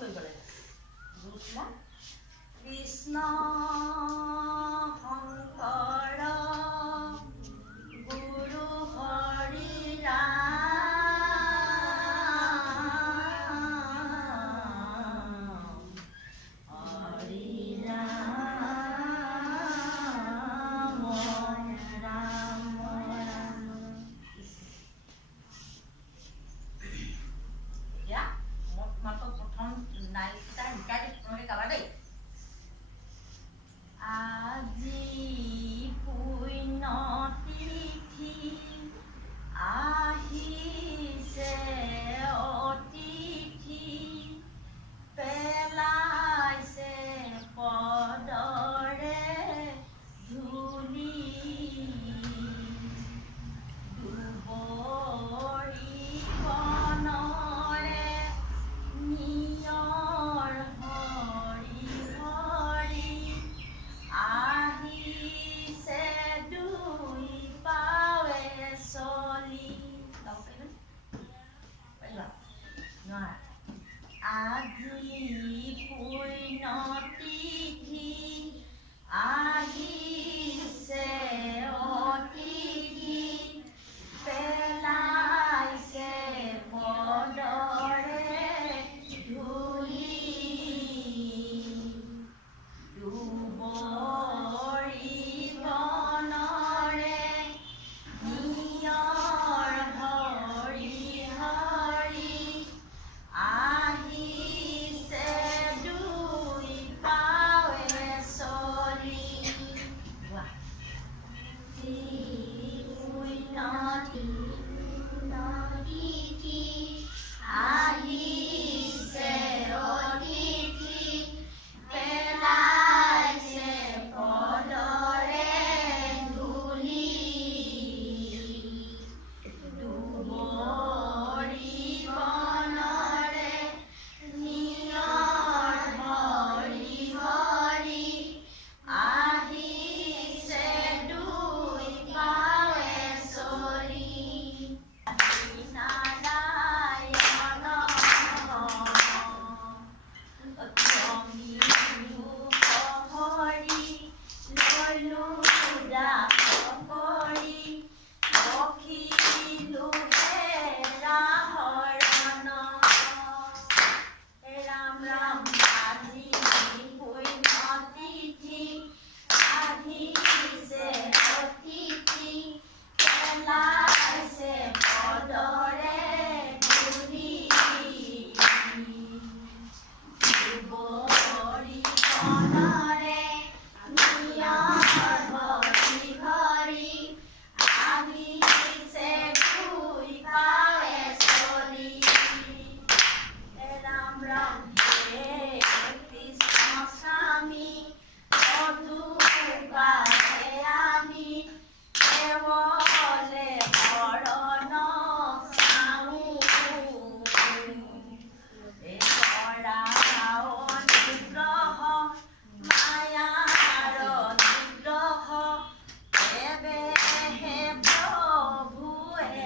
কৰিব লাগে বুজিলা কৃষ্ণ শংকৰ গুৰু হৰি ৰাম হৰি ৰাম ৰাম ৰাম এতিয়া মই তোমালোকক প্ৰথম নাইকেইটা শিকাই দিম তোমালোকে গাবা দেই আজি পুণ্যতিথি আহিছে অতিথি পেলাইছে পদৰে ধূলি দুবৰি কণৰে নিয়ৰ হৰি হৰি আহিছে দুই পাৱে চলি আজি পুণ্যতিথি আহিছে অতিথি পেলাইছে পদৰে ধূলি দুবৰি বনৰে নিয়ৰ হৰি হৰি আহিছে দুই পাৱে চলি পুণ্যতিথি আহিছে অতিথি পেলাইছে পদৰে ধূলি দুবৰি বনৰে নিয়ৰ হৰি হৰি আহিছে দুই পাৱে চলি নাৰায়ণ অতি হৰি ললো কৰি ৰখিলো হৰণ ৰাম ৰাম আজি পুণ্যতিথি আহিছে অতিথি পেলাইছে পদৰে ধূলি দুবৰি বনৰে নিয়ৰ হৰি হৰি আহিছে দুই পাৱে চলি ৰাম ৰাম হে কৃষ্ণ স্বামী মধুবাহে আমি কেৱলে শৰণ চাওঁ অনুগ্ৰহ মায়াৰ অনুগ্ৰহ দেৱেহে প্ৰভুৱে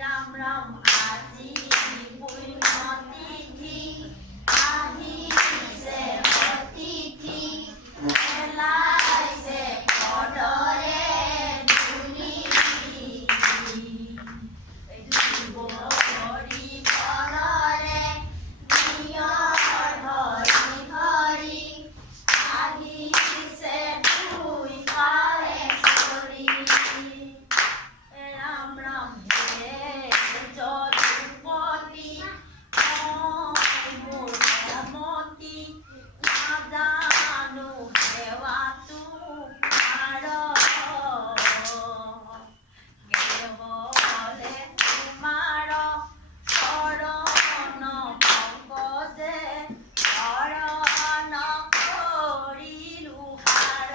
ৰাম ৰাম আজি পুণ্যতিথি আহিছে অতিথি পেলাইছে পদৰে ধূলি দুবৰি বনৰে নিয়ৰ হৰি হৰি আহিছে দুই পাৱে চলি ৰাম ৰাম হে যদুপতি মোৰ মতি নাজানো সেৱাটো পাৰ কেৱলে তোমাৰ শৰণ পংকজে শৰণ কৰিলো হাৰ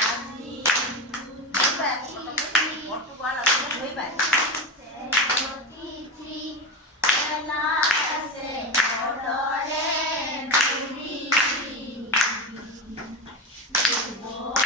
আজি অতিথি পেলাইছে পদৰে ধূলি দুবৰি